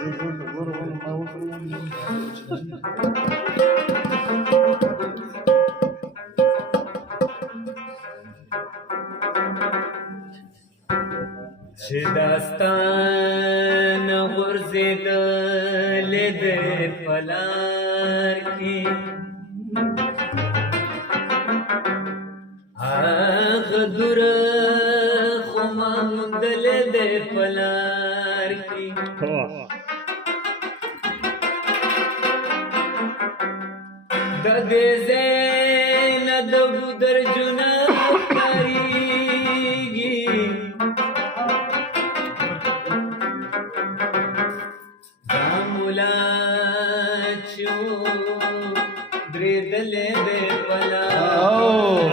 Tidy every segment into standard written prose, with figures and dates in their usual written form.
چې داستان غورځېدلې د پلار کې هغه دوره خو ما موندلې د پلار کې د دې ځای نه د ګودر جونه ښکارېږي دا ملا چې و درېدلی دی پلار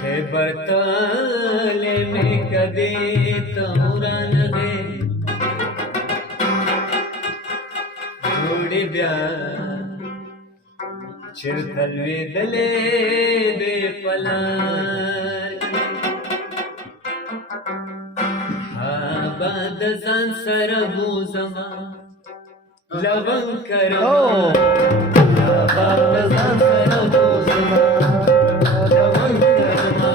خیبر تلې مې کدې ته ورانغې جوړې بیا چېرته لوېدلې دی پلار آبا د ځان سره بوزما لونګ کرما آبا د ځان سره بوزما لونګ کرما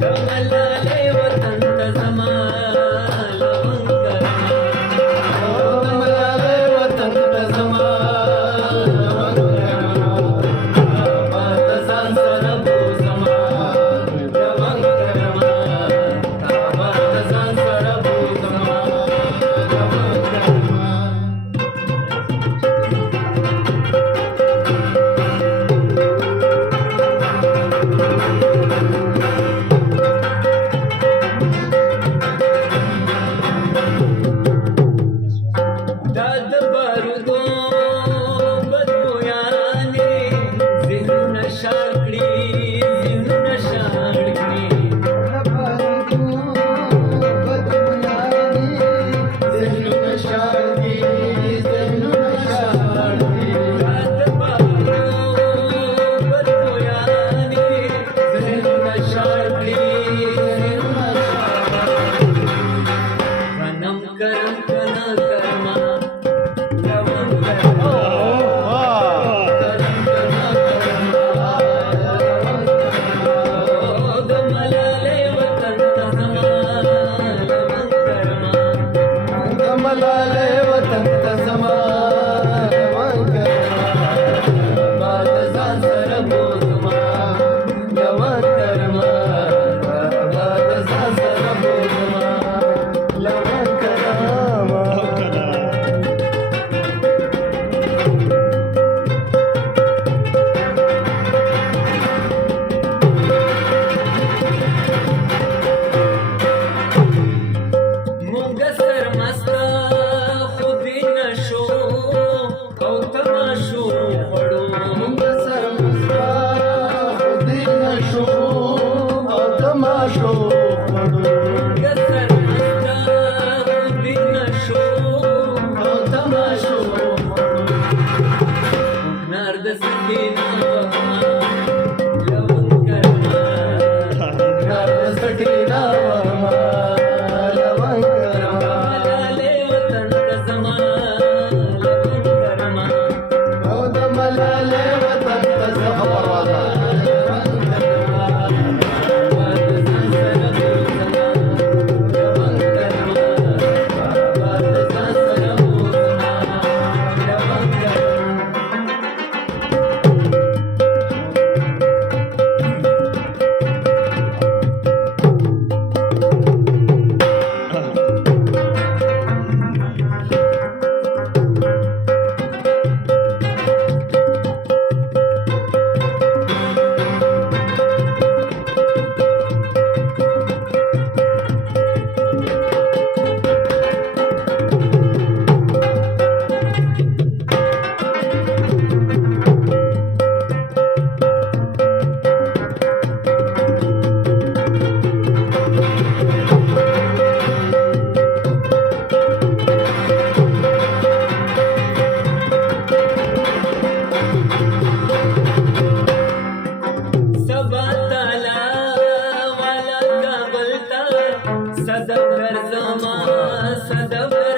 د ملالۍ وطن ته زما لونګ کرما د ملالۍ وطن ته زما لونګ کرما آبا د ځان سره بوزما لونګ کرما آبا د ځان سره بوزما لونګ کرما تبر